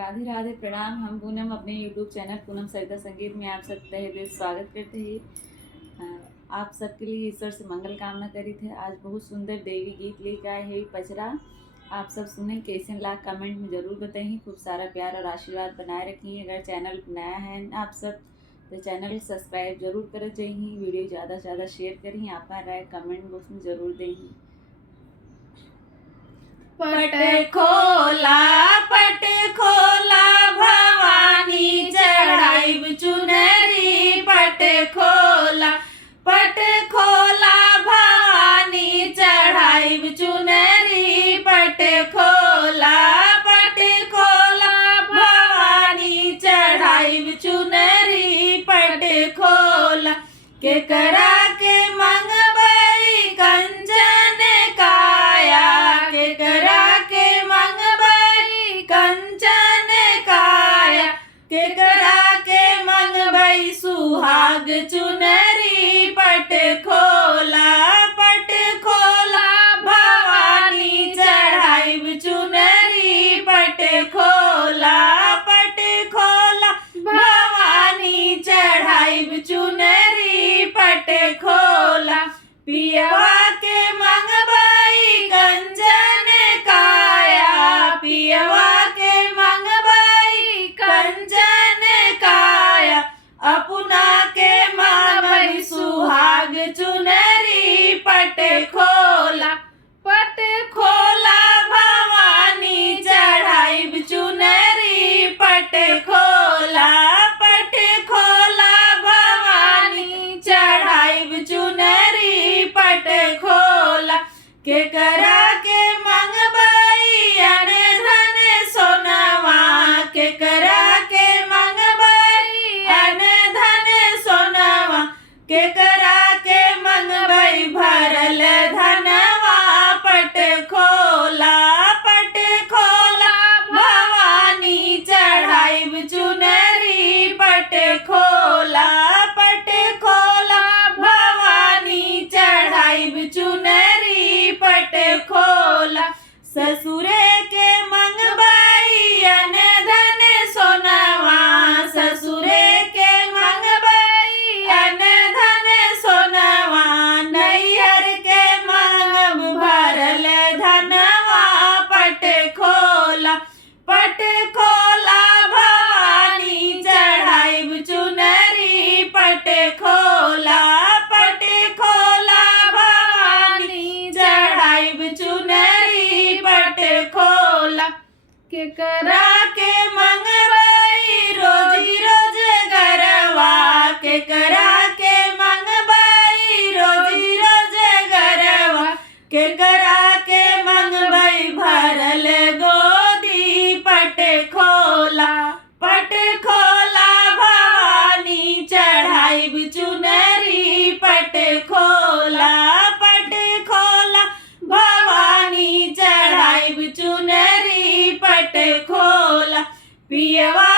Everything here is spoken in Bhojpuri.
राधे राधे प्रणाम। हम पूनम अपने यूट्यूब चैनल पूनम सरिता संगीत में आप सब तहे दिल स्वागत करते हैं। आप सबके लिए ईश्वर से मंगल कामना करी थे। आज बहुत सुंदर देवी गीत लेके आए हैं पचरा। आप सब सुने कैसे ला कमेंट में ज़रूर बताइए। खूब सारा प्यार और आशीर्वाद बनाए रखिए। अगर चैनल नया है आप सब तो चैनल सब्सक्राइब जरूर कर चाहिए। वीडियो ज़्यादा से ज़्यादा शेयर करिए। आपका राय कमेंट बॉक्स में ज़रूर देंगे। पट खोला भवानी चढ़ाइब चुनरी। पट खोला भवानी चढ़ाइब चुनरी। पट खोला भवानी चढ़ाइब चुनरी। पट खोला केकरा के मंगबई कंचन काया। केकरा के मंगबई कंचन काया। केकरा के मंगबई सुहाग चुनरी। पट खोला भवानी चढ़ाइब चुनरी। पट खोला भवानी चढ़ाइब चुनरी। पट खोला पियवा के मंगबई कंचन काया। पियवा के मंगबई कंचन काया। अपना के मांगबई सुहाग चुनरी। पट खोला भवानी चढ़ाइब चुनरी। पट खोला भवानी चढ़ाइब चुनरी। पट खोला केकरा के मंगबई अन धन सोनवा। केकरा के मंगबई अन धन सोनवा। केकरा के मंगबई भरल धनवा। पट खोला भवानी चढ़ाइब चुनरी। पट खोला भवानी चढ़ाइब चुनरी। पट खोला ससुरे के मंगबई अन धन सोनवा। ससुरे के मंगबई अन धन सोनवा। नैहर के मंगब भरल धनवा। पट खोला भवानी चढ़ाइब चुनरी। पट खोला भवानी चढ़ाइब चुनरी। पट खोला केकरा के मंगबई रोजी रोजगरवा। केकरा के मंगबई रोजी रोजगरवा। केकरा के मंगबई भरल गोदी। पट खोला भवानी चढ़ाइब चुनरी। पट खोला भवानी चढ़ाइब चुनरी। पट खोला पियवा